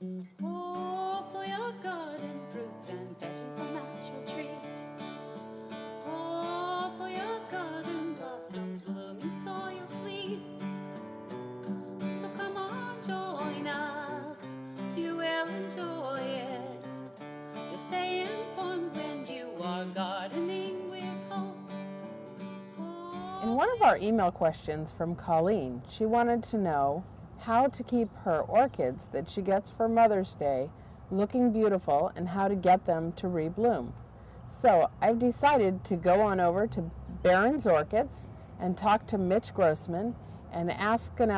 Hope for your garden, fruits and veggies a natural treat. Hope for your garden, blossoms blooming, soil sweet. So come on, join us, you will enjoy it. You'll stay informed when you are gardening with hope. In one of our email questions from Colleen, she wanted to know how to keep her orchids that she gets for Mother's Day looking beautiful and how to get them to rebloom. So I've decided to go on over to Barron's Orchids and talk to Mitch Grossman and ask an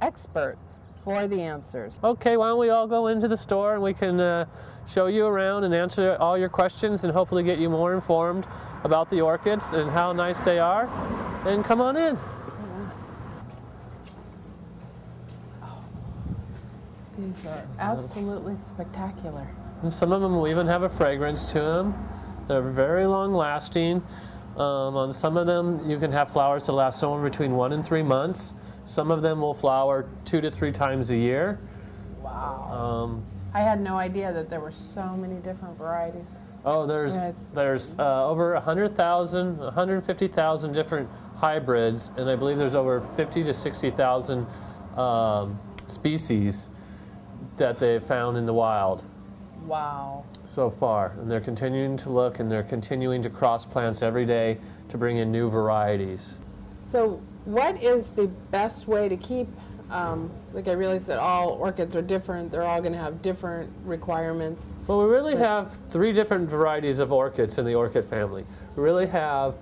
expert for the answers. Okay, why don't we all go into the store and we can show you around and answer all your questions and hopefully get you more informed about the orchids and how nice they are. And come on in. These are absolutely spectacular. And some of them will even have a fragrance to them. They're very long lasting. On some of them you can have flowers that last somewhere between 1 and 3 months. Some of them will flower 2 to 3 times a year. Wow. I had no idea that there were so many different varieties. Oh, there's over 100,000, 150,000 different hybrids, and I believe there's over 50 to 60,000 species that they've found in the wild. Wow. So far, and they're continuing to look and they're continuing to cross plants every day to bring in new varieties. So what is the best way to keep, like I realize that all orchids are different, they're all going to have different requirements. Well, we really have 3 different varieties of orchids in the orchid family. We really have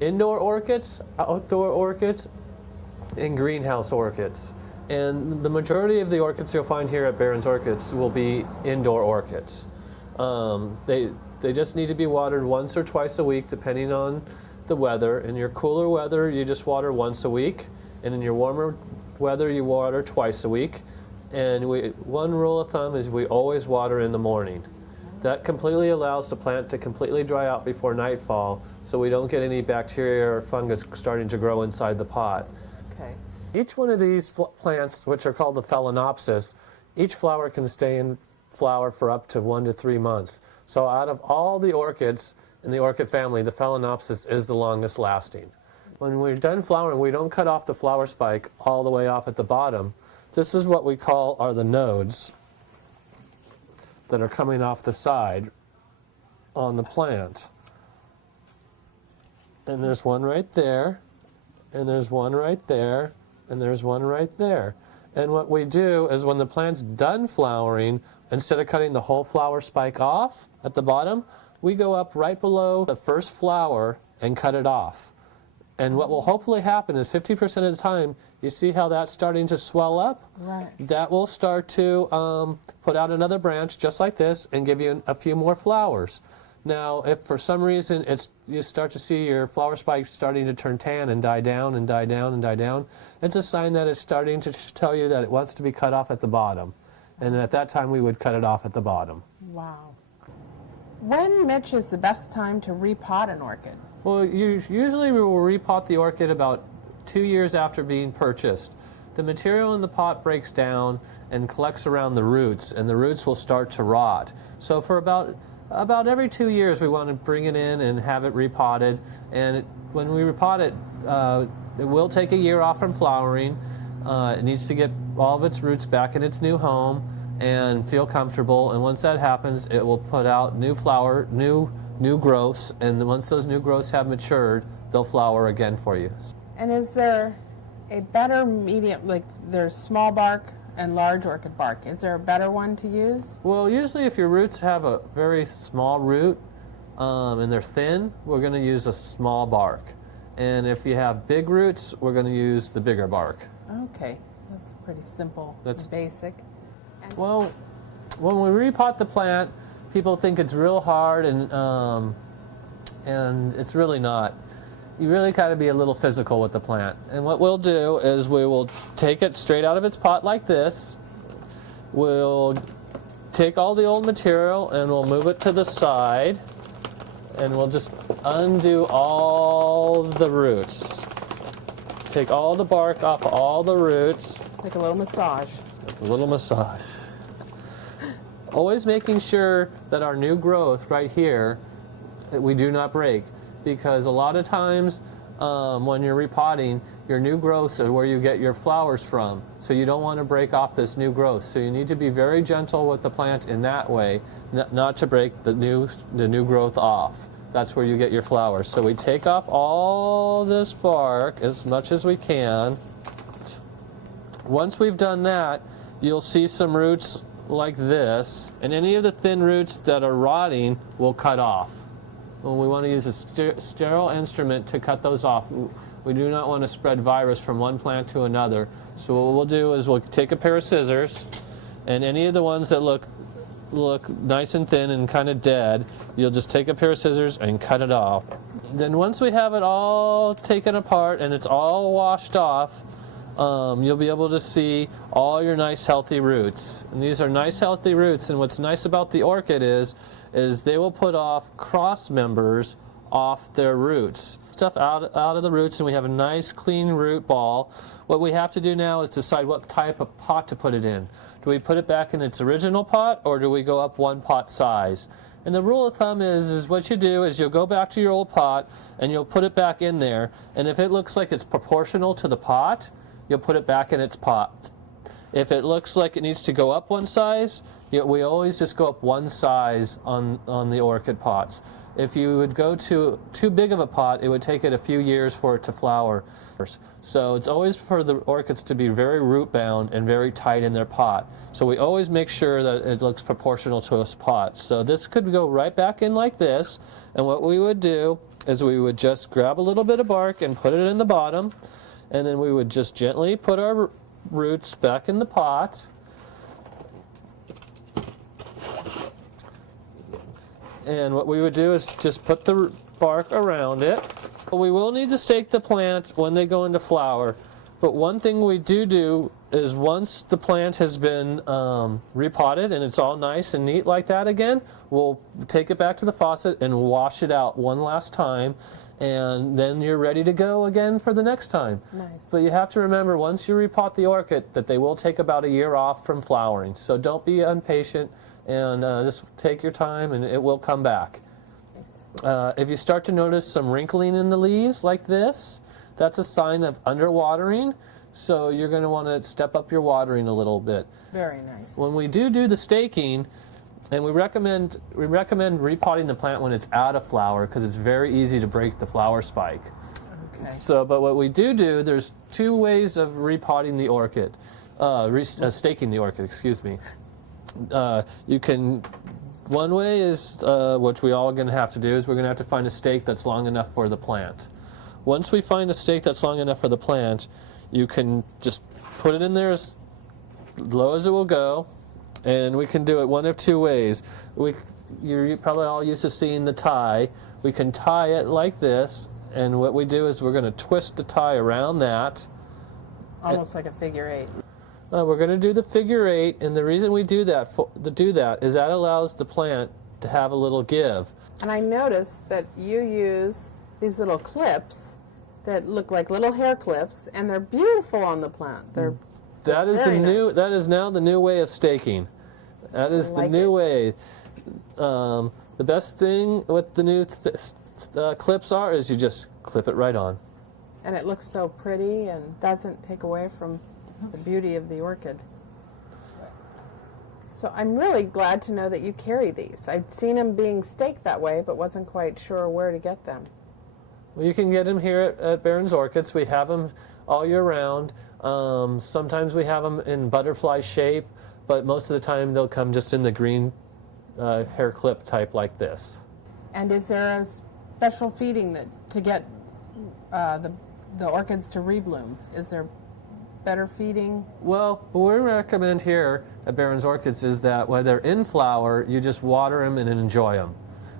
indoor orchids, outdoor orchids, and greenhouse orchids. And the majority of the orchids you'll find here at Barron's Orchids will be indoor orchids. They just need to be watered once or twice a week depending on the weather. In your cooler weather, you just water once a week. And in your warmer weather, you water twice a week. And one rule of thumb is we always water in the morning. That completely allows the plant to completely dry out before nightfall so we don't get any bacteria or fungus starting to grow inside the pot. Okay. Each one of these plants, which are called the Phalaenopsis, each flower can stay in flower for up to 1 to 3 months. So out of all the orchids in the orchid family, the Phalaenopsis is the longest lasting. When we're done flowering, we don't cut off the flower spike all the way off at the bottom. This is what we call are the nodes that are coming off the side on the plant. And there's one right there, and there's one right there, and there's one right there. And what we do is when the plant's done flowering, instead of cutting the whole flower spike off at the bottom, we go up right below the first flower and cut it off. And what will hopefully happen is 50% of the time, you see how that's starting to swell up? Right. That will start to put out another branch just like this and give you a few more flowers. Now, if for some reason you start to see your flower spike starting to turn tan and die down and die down and die down, it's a sign that it's starting to tell you that it wants to be cut off at the bottom. And at that time, we would cut it off at the bottom. Wow. When, Mitch, is the best time to repot an orchid? Well, usually we will repot the orchid about 2 years after being purchased. The material in the pot breaks down and collects around the roots, and the roots will start to rot. So for about every 2 years, we want to bring it in and have it repotted. And when we repot it, it will take a year off from flowering. It needs to get all of its roots back in its new home and feel comfortable. And once that happens, it will put out new flower, new growths. And once those new growths have matured, they'll flower again for you. And is there a better medium, like there's small bark and large orchid bark. Is there a better one to use? Well, usually if your roots have a very small root and they're thin, we're going to use a small bark. And if you have big roots, we're going to use the bigger bark. Okay, that's pretty simple and basic. Well, when we repot the plant, people think it's real hard and it's really not. You really got to be a little physical with the plant. And what we'll do is we will take it straight out of its pot like this. We'll take all the old material and we'll move it to the side. And we'll just undo all the roots. Take all the bark off all the roots. Like a little massage. A little massage. Always making sure that our new growth right here, that we do not break, because a lot of times when you're repotting, your new growths are where you get your flowers from. So you don't want to break off this new growth. So you need to be very gentle with the plant in that way, not to break the new growth off. That's where you get your flowers. So we take off all this bark as much as we can. Once we've done that, you'll see some roots like this, and any of the thin roots that are rotting will cut off. Well, we want to use a sterile instrument to cut those off. We do not want to spread virus from one plant to another. So what we'll do is we'll take a pair of scissors, and any of the ones that look nice and thin and kind of dead, you'll just take a pair of scissors and cut it off. Then once we have it all taken apart and it's all washed off, you'll be able to see all your nice healthy roots. And these are nice healthy roots, and what's nice about the orchid is they will put off cross members off their roots. Stuff out of the roots, and we have a nice clean root ball. What we have to do now is decide what type of pot to put it in. Do we put it back in its original pot, or do we go up one pot size? And the rule of thumb is what you do is you'll go back to your old pot and you'll put it back in there, and if it looks like it's proportional to the pot, you'll put it back in its pot. If it looks like it needs to go up one size, we always just go up one size on the orchid pots. If you would go to too big of a pot, it would take it a few years for it to flower. So it's always for the orchids to be very root bound and very tight in their pot. So we always make sure that it looks proportional to a pot. So this could go right back in like this, and what we would do is we would just grab a little bit of bark and put it in the bottom, and then we would just gently put our roots back in the pot. And what we would do is just put the bark around it. We will need to stake the plant when they go into flower. But one thing we do is once the plant has been repotted and it's all nice and neat like that again, we'll take it back to the faucet and wash it out one last time. And then you're ready to go again for the next time. Nice. But you have to remember, once you repot the orchid, that they will take about a year off from flowering. So don't be impatient, and just take your time and it will come back. If you start to notice some wrinkling in the leaves like this, that's a sign of underwatering. So you're going to want to step up your watering a little bit. Very nice. When we do the staking, and we recommend repotting the plant when it's out of flower, because it's very easy to break the flower spike. Okay. So, but what we do, there's two ways of repotting the orchid, staking the orchid, excuse me. One way is, which we all are going to have to do, is we're going to have to find a stake that's long enough for the plant. Once we find a stake that's long enough for the plant, you can just put it in there as low as it will go, and we can do it one of two ways. You're probably all used to seeing the tie. We can tie it like this, and what we do is we're going to twist the tie around that. Almost like a figure eight. We're going to do the figure eight, and the reason we do that is that allows the plant to have a little give. And I noticed that you use these little clips that look like little hair clips, and they're beautiful on the plant. That is now the new way of staking. That is the new way. The best thing with the new clips is you just clip it right on. And it looks so pretty and doesn't take away from the beauty of the orchid. So I'm really glad to know that you carry these. I'd seen them being staked that way, but wasn't quite sure where to get them. Well, you can get them here at Barron's Orchids. We have them all year round. Sometimes we have them in butterfly shape, but most of the time they'll come just in the green hair clip type like this. And is there a special feeding to get the orchids to rebloom? Is there better feeding? Well, what we recommend here at Barron's Orchids is that when they're in flower, you just water them and enjoy them.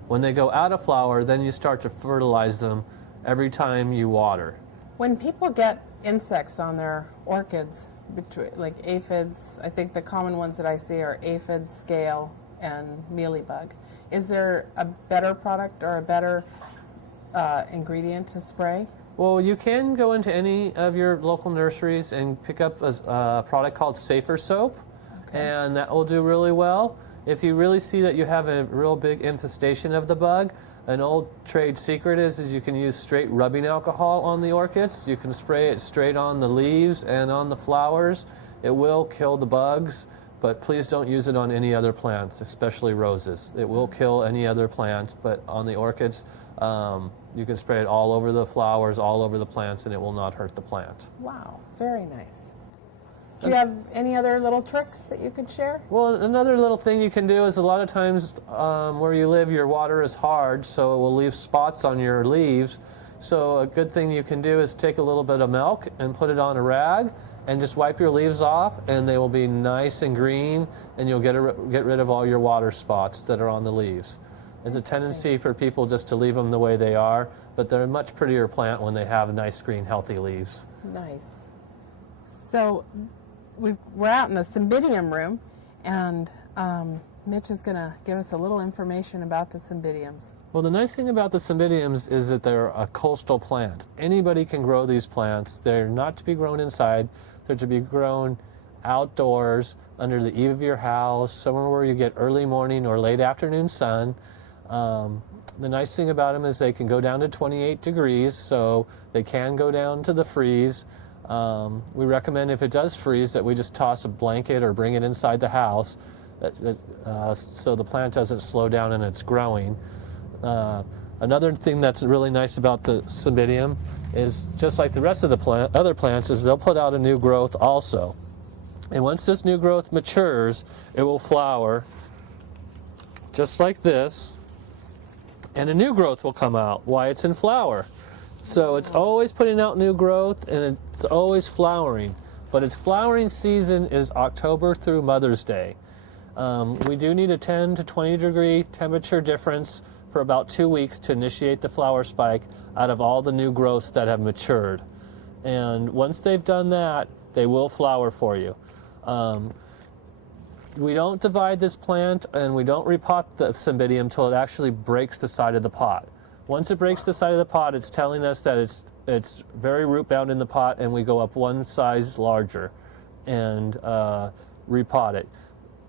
When they go out of flower, then you start to fertilize them every time you water. When people get insects on their orchids, like aphids, I think the common ones that I see are aphid, scale, and mealybug. Is there a better product or a better ingredient to spray? Well, you can go into any of your local nurseries and pick up a product called Safer Soap, and that will do really well. If you really see that you have a real big infestation of the bug, an old trade secret is you can use straight rubbing alcohol on the orchids. You can spray it straight on the leaves and on the flowers. It will kill the bugs, but please don't use it on any other plants, especially roses. It will kill any other plant, but on the orchids, you can spray it all over the flowers, all over the plants, and it will not hurt the plant. Wow, very nice. Do you have any other little tricks that you could share? Well, another little thing you can do is a lot of times where you live, your water is hard, so it will leave spots on your leaves. So a good thing you can do is take a little bit of milk and put it on a rag and just wipe your leaves off, and they will be nice and green, and you'll get rid of all your water spots that are on the leaves. There's a tendency for people just to leave them the way they are, but they're a much prettier plant when they have nice, green, healthy leaves. Nice. So we're out in the Cymbidium room, and Mitch is going to give us a little information about the Cymbidiums. Well, the nice thing about the Cymbidiums is that they're a coastal plant. Anybody can grow these plants. They're not to be grown inside. They're to be grown outdoors, under the eave of your house, somewhere where you get early morning or late afternoon sun. The nice thing about them is they can go down to 28 degrees, so they can go down to the freeze. We recommend if it does freeze that we just toss a blanket or bring it inside the house so the plant doesn't slow down in its growing. Another thing that's really nice about the Cymbidium is, just like the rest of the other plants, is they'll put out a new growth also. And once this new growth matures, it will flower just like this, and a new growth will come out while it's in flower. So it's always putting out new growth, and it's always flowering. But its flowering season is October through Mother's Day. We do need a 10 to 20 degree temperature difference for about 2 weeks to initiate the flower spike out of all the new growths that have matured. And once they've done that, they will flower for you. We don't divide this plant, and we don't repot the Cymbidium until it actually breaks the side of the pot. Once it breaks the side of the pot, it's telling us that it's very root bound in the pot, and we go up one size larger and repot it.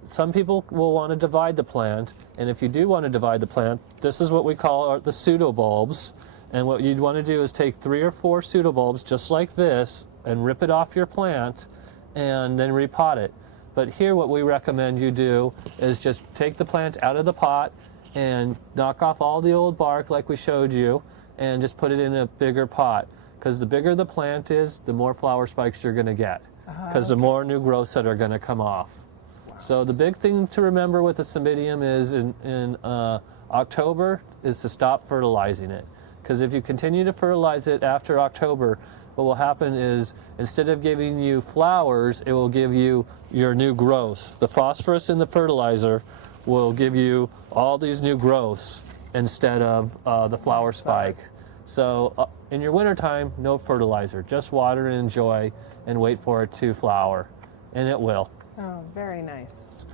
Some people will want to divide the plant, and if you do want to divide the plant, this is what we call the pseudobulbs. And what you'd want to do is take 3 or 4 pseudobulbs just like this and rip it off your plant and then repot it. But here what we recommend you do is just take the plant out of the pot and knock off all the old bark like we showed you, and just put it in a bigger pot. Because the bigger the plant is, the more flower spikes you're going to get. Because the more new growths that are going to come off. So the big thing to remember with the Cymbidium is in October is to stop fertilizing it. Because if you continue to fertilize it after October, what will happen is, instead of giving you flowers, it will give you your new growths. The phosphorus in the fertilizer will give you all these new growths instead of the flower spike. So in your wintertime, no fertilizer. Just water and enjoy and wait for it to flower. And it will. Oh, very nice.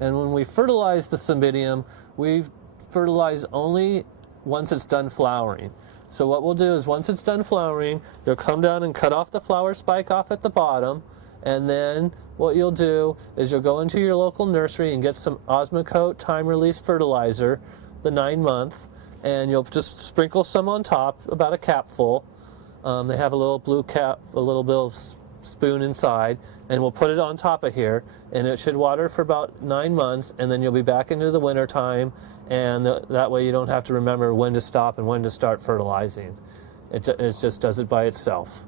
And when we fertilize the Cymbidium, we fertilize only once it's done flowering. So what we'll do is, once it's done flowering, you'll come down and cut off the flower spike off at the bottom, and then what you'll do is you'll go into your local nursery and get some Osmocote time-release fertilizer, the 9-month, and you'll just sprinkle some on top, about a capful. They have a little blue cap, a little bit of spoon inside, and we'll put it on top of here, and it should water for about 9 months, and then you'll be back into the winter time, and that way you don't have to remember when to stop and when to start fertilizing. It just does it by itself.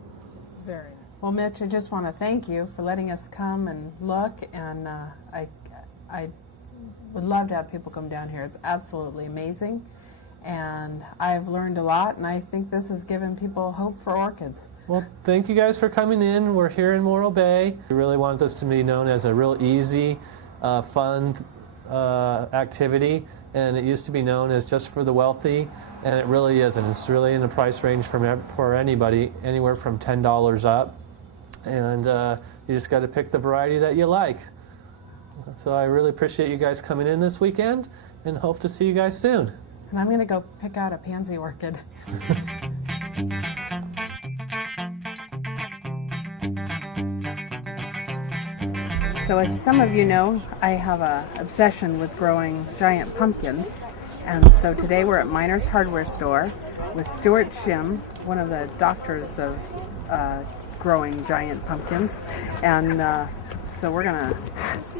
Very nice. Well, Mitch, I just want to thank you for letting us come and look, and I would love to have people come down here. It's absolutely amazing, and I've learned a lot, and I think this has given people hope for orchids. Well, thank you guys for coming in. We're here in Morro Bay. We really want this to be known as a real easy, fun activity, and it used to be known as just for the wealthy, and it really isn't. It's really in the price range for anybody, anywhere from $10 up, and you just got to pick the variety that you like. So I really appreciate you guys coming in this weekend, and hope to see you guys soon. And I'm going to go pick out a pansy orchid. So as some of you know, I have an obsession with growing giant pumpkins. And so today we're at Miner's Hardware Store with Stuart Shim, one of the doctors of growing giant pumpkins. And so we're going to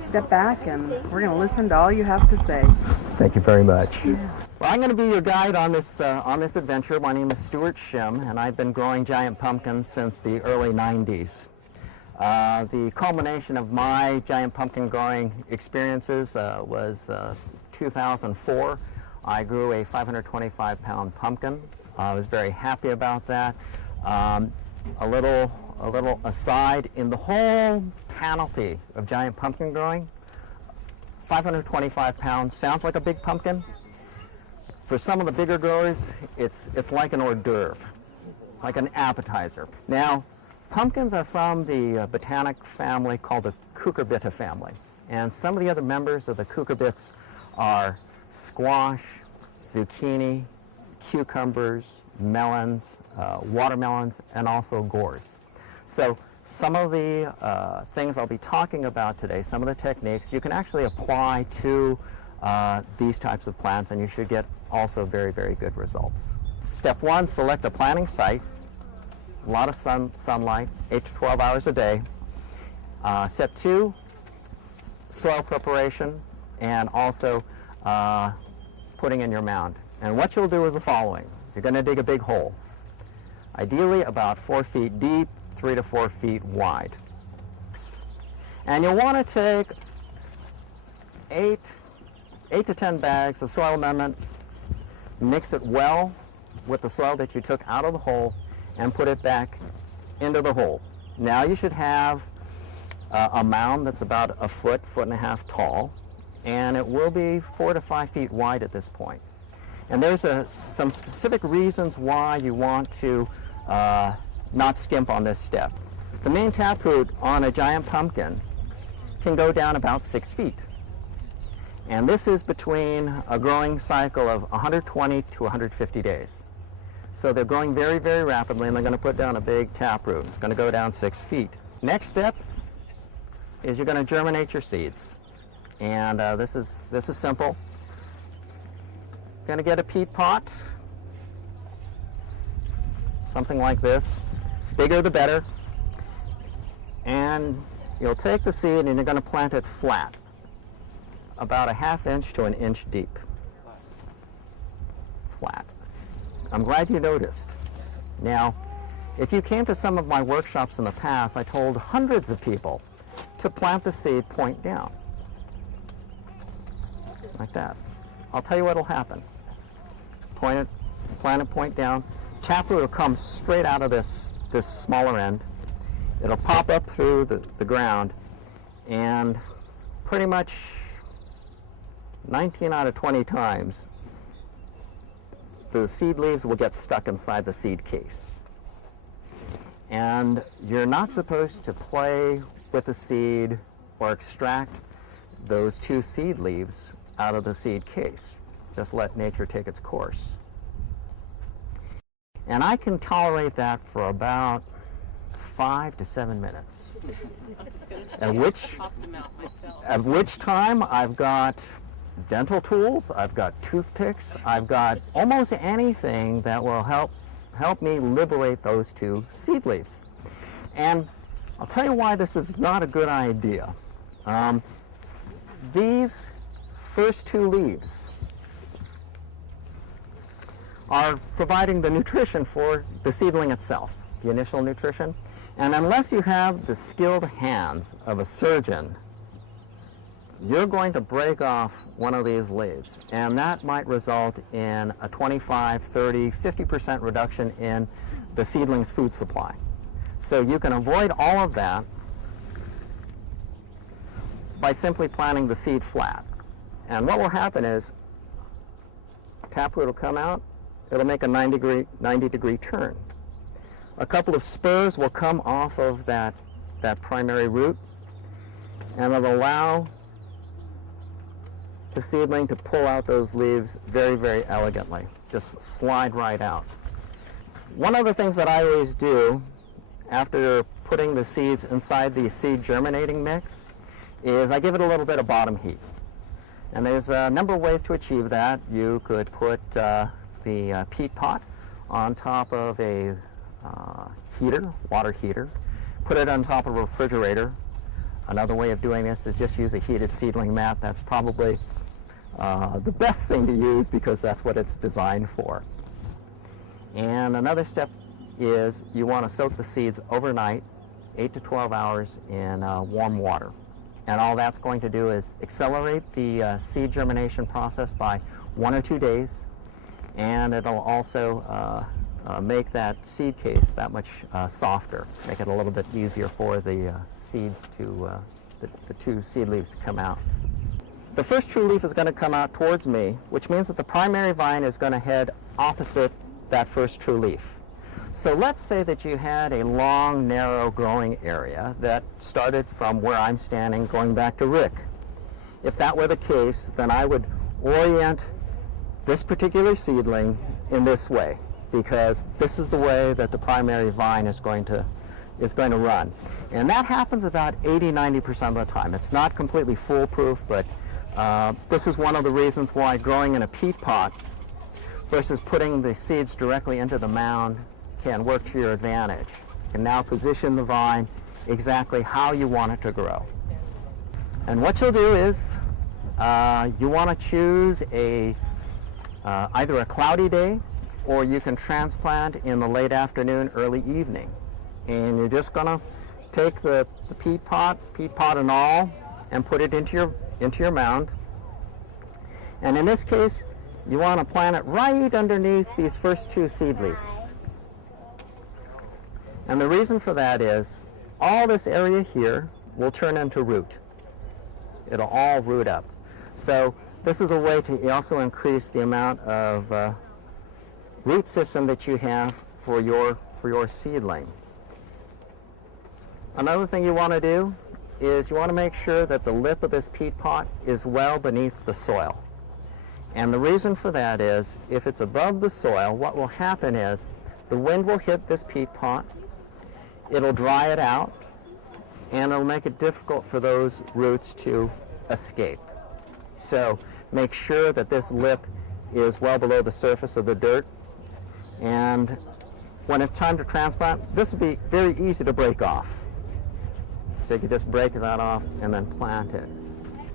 step back and we're going to listen to all you have to say. Thank you very much. Yeah. Well, I'm going to be your guide on this adventure. My name is Stuart Shim, and I've been growing giant pumpkins since the early 90s. The culmination of my giant pumpkin growing experiences was 2004. I grew a 525-pound pumpkin. I was very happy about that. A little aside, in the whole panoply of giant pumpkin growing, 525 pounds sounds like a big pumpkin. For some of the bigger growers, it's like an hors d'oeuvre, like an appetizer. Now, pumpkins are from the botanic family called the cucurbita family. And some of the other members of the cucurbits are squash, zucchini, cucumbers, melons, watermelons, and also gourds. So some of the things I'll be talking about today, some of the techniques, you can actually apply to these types of plants, and you should get also very, very good results. Step one, select a planting site. A lot of sunlight, 8 to 12 hours a day. Step two, soil preparation, and also putting in your mound. And what you'll do is the following. You're going to dig a big hole, ideally about 4 feet deep, 3 to 4 feet wide. And you'll want to take 8 to 10 bags of soil amendment, mix it well with the soil that you took out of the hole, and put it back into the hole. Now you should have a mound that's about a foot and a half tall, and it will be 4 to 5 feet wide at this point. And there's some specific reasons why you want to not skimp on this step. The main taproot on a giant pumpkin can go down about 6 feet. And this is between a growing cycle of 120 to 150 days. So they're growing very, very rapidly, and they're going to put down a big taproot. It's going to go down 6 feet. Next step is you're going to germinate your seeds. And this is simple. You're going to get a peat pot, something like this. Bigger the better. And you'll take the seed and you're going to plant it flat, about a ½ inch to 1 inch deep. Flat. I'm glad you noticed. Now, if you came to some of my workshops in the past, I told hundreds of people to plant the seed point down. Like that. I'll tell you what'll happen. Plant it point down. Taproot will come straight out of this smaller end. It'll pop up through the ground, and pretty much 19 out of 20 times, the seed leaves will get stuck inside the seed case. And you're not supposed to play with the seed or extract those 2 seed leaves out of the seed case. Just let nature take its course. And I can tolerate that for about 5 to 7 minutes. At which time I've got dental tools, I've got toothpicks, I've got almost anything that will help me liberate those 2 seed leaves. And I'll tell you why this is not a good idea. These first 2 leaves are providing the nutrition for the seedling itself, the initial nutrition. And unless you have the skilled hands of a surgeon, you're going to break off one of these leaves, and that might result in a 25, 30, 50% reduction in the seedling's food supply. So you can avoid all of that by simply planting the seed flat. And what will happen is taproot will come out, it'll make a 90 degree turn. A couple of spurs will come off of that primary root, and it'll allow the seedling to pull out those leaves very, very elegantly. Just slide right out. One of the things that I always do after putting the seeds inside the seed germinating mix is I give it a little bit of bottom heat. And there's a number of ways to achieve that. You could put the peat pot on top of a heater, water heater, put it on top of a refrigerator. Another way of doing this is just use a heated seedling mat. That's probably the best thing to use because that's what it's designed for. And another step is you want to soak the seeds overnight, 8 to 12 hours in warm water. And all that's going to do is accelerate the seed germination process by 1 or 2 days, and it'll also make that seed case that much softer, make it a little bit easier for the seeds to, the two seed leaves to come out. The first true leaf is going to come out towards me, which means that the primary vine is going to head opposite that first true leaf. So let's say that you had a long, narrow growing area that started from where I'm standing going back to Rick. If that were the case, then I would orient this particular seedling in this way, because this is the way that the primary vine is going to run. And that happens about 80-90% of the time. It's not completely foolproof, but this is one of the reasons why growing in a peat pot versus putting the seeds directly into the mound can work to your advantage. You can now position the vine exactly how you want it to grow. And what you'll do is you want to choose either a cloudy day, or you can transplant in the late afternoon, early evening. And you're just going to take the peat pot and all, and put it into your mound. And in this case, you want to plant it right underneath these first two seed leaves. And the reason for that is all this area here will turn into root. It'll all root up. So this is a way to also increase the amount of root system that you have for your seedling. Another thing you want to do is you want to make sure that the lip of this peat pot is well beneath the soil. And the reason for that is if it's above the soil, what will happen is the wind will hit this peat pot, it'll dry it out, and it'll make it difficult for those roots to escape. So make sure that this lip is well below the surface of the dirt. And when it's time to transplant, this will be very easy to break off. So you can just break that off and then plant it.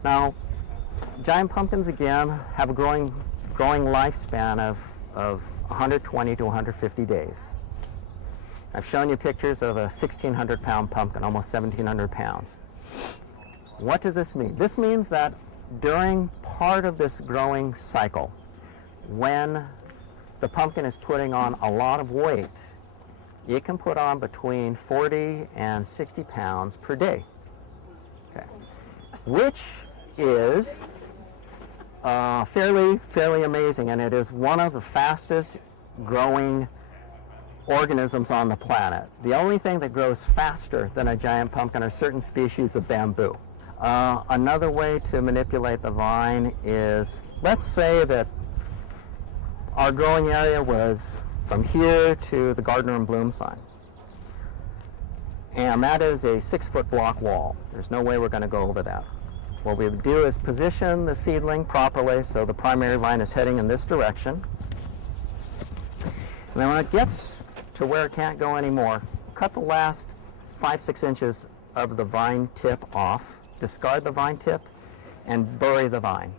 Now, giant pumpkins, again, have a growing lifespan of 120 to 150 days. I've shown you pictures of a 1,600-pound pumpkin, almost 1,700 pounds. What does this mean? This means that during part of this growing cycle, when the pumpkin is putting on a lot of weight, it can put on between 40 and 60 pounds per day, okay, which is fairly amazing, and it is one of the fastest growing organisms on the planet. The only thing that grows faster than a giant pumpkin are certain species of bamboo. Another way to manipulate the vine is, let's say that our growing area was from here to the Gardner and Bloom sign. And that is a 6-foot block wall. There's no way we're going to go over that. What we would do is position the seedling properly so the primary vine is heading in this direction. And then when it gets to where it can't go anymore, cut the last 5-6 inches of the vine tip off, discard the vine tip, and bury the vine.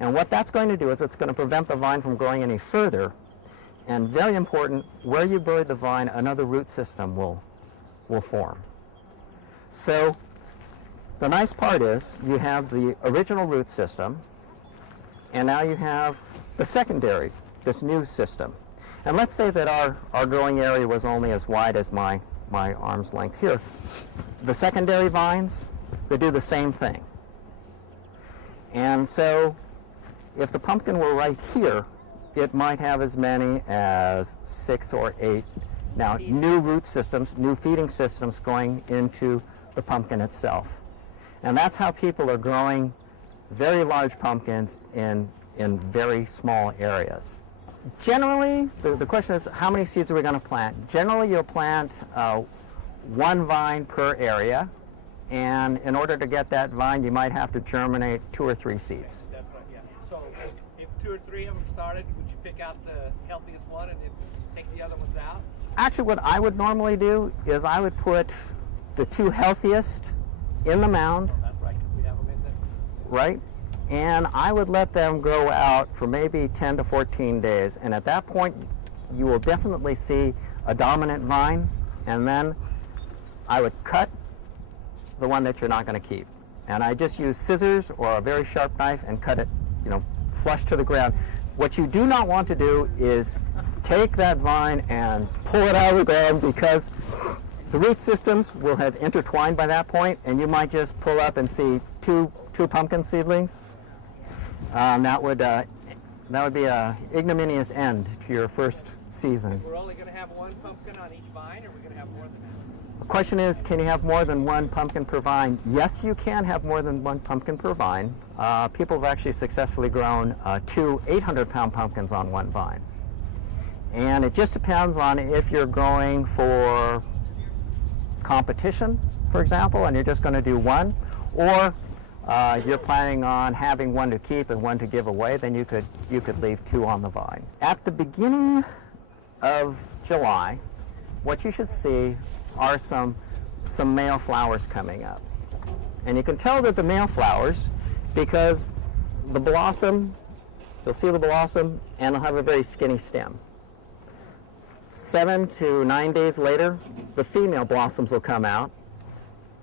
And what that's going to do is it's going to prevent the vine from growing any further. And very important, where you bury the vine, another root system will form. So the nice part is you have the original root system, and now you have the secondary, this new system. And let's say that our growing area was only as wide as my arm's length here. The secondary vines, they do the same thing. And so if the pumpkin were right here, it might have as many as 6 or 8 now new root systems, new feeding systems going into the pumpkin itself. And that's how people are growing very large pumpkins in very small areas. Generally, the question is, how many seeds are we going to plant? Generally, you'll plant 1 vine per area, and in order to get that vine, you might have to germinate 2 or 3 seeds. That's right, yeah. So if 2 or 3 of them started, would you pick out the healthiest one and then take the other ones out? Actually, what I would normally do is I would put the 2 healthiest in the mound, That's right, 'cause we have them in there. right? And I would let them grow out for maybe 10 to 14 days. And at that point, you will definitely see a dominant vine. And then I would cut the one that you're not going to keep. And I just use scissors or a very sharp knife and cut it, flush to the ground. What you do not want to do is take that vine and pull it out of the ground, because the root systems will have intertwined by that point, and you might just pull up and see two pumpkin seedlings. That would be a ignominious end to your first season. We're only going to have 1 pumpkin on each vine, or we're going to have more than that? The question is, can you have more than 1 pumpkin per vine? Yes, you can have more than 1 pumpkin per vine. People have actually successfully grown 2 800-pound pumpkins on 1 vine. And it just depends on if you're going for competition, for example, and you're just going to do 1, or you're planning on having 1 to keep and 1 to give away, then you could leave 2 on the vine. At the beginning of July, what you should see are some male flowers coming up. And you can tell that the male flowers because the blossom, you'll see the blossom, and it'll have a very skinny stem. 7 to 9 days later, the female blossoms will come out,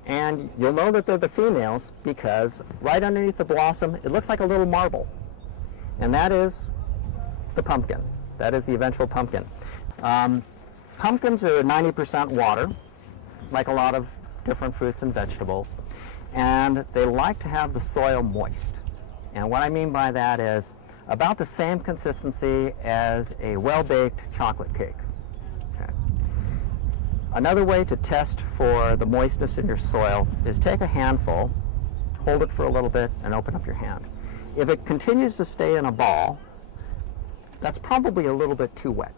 and you'll know that they're the females because right underneath the blossom, it looks like a little marble. And that is the pumpkin. That is the eventual pumpkin. Pumpkins are 90% water, like a lot of different fruits and vegetables, and they like to have the soil moist. And what I mean by that is about the same consistency as a well-baked chocolate cake. Okay. Another way to test for the moistness in your soil is take a handful, hold it for a little bit, and open up your hand. If it continues to stay in a ball, that's probably a little bit too wet.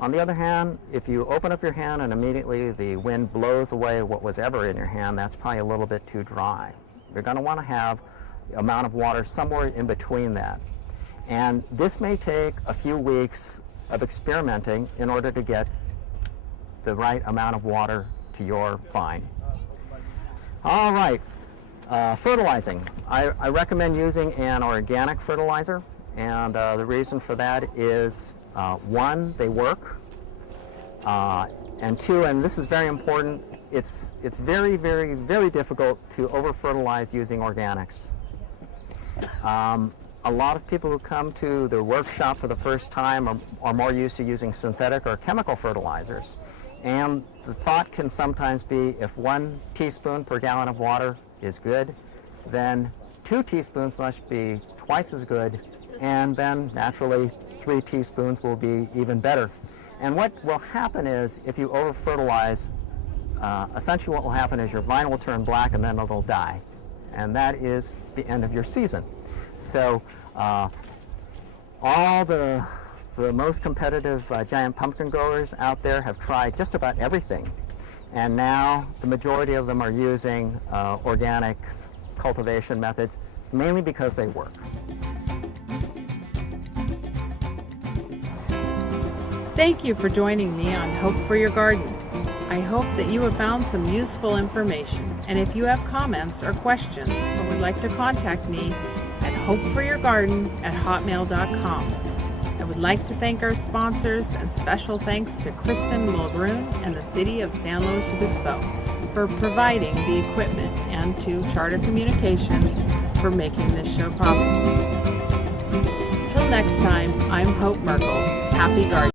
On the other hand, if you open up your hand and immediately the wind blows away what was ever in your hand, that's probably a little bit too dry. You're going to want to have the amount of water somewhere in between that. And this may take a few weeks of experimenting in order to get the right amount of water to your vine. All right, fertilizing. I recommend using an organic fertilizer, and the reason for that is 1, they work, and 2, and this is very important, it's very, very, very difficult to over-fertilize using organics. A lot of people who come to the workshop for the first time are more used to using synthetic or chemical fertilizers. And the thought can sometimes be if 1 teaspoon per gallon of water is good, then 2 teaspoons must be twice as good, and then naturally 3 teaspoons will be even better. And what will happen is if you over-fertilize, essentially what will happen is your vine will turn black and then it'll die. And that is the end of your season. So all the most competitive giant pumpkin growers out there have tried just about everything. And now the majority of them are using organic cultivation methods, mainly because they work. Thank you for joining me on Hope for Your Garden. I hope that you have found some useful information, and if you have comments or questions or would like to contact me at hopeforyourgarden@hotmail.com. I would like to thank our sponsors, and special thanks to Kristen Mulgroon and the City of San Luis Obispo for providing the equipment, and to Charter Communications for making this show possible. Till next time, I'm Hope Merkel. Happy gardening.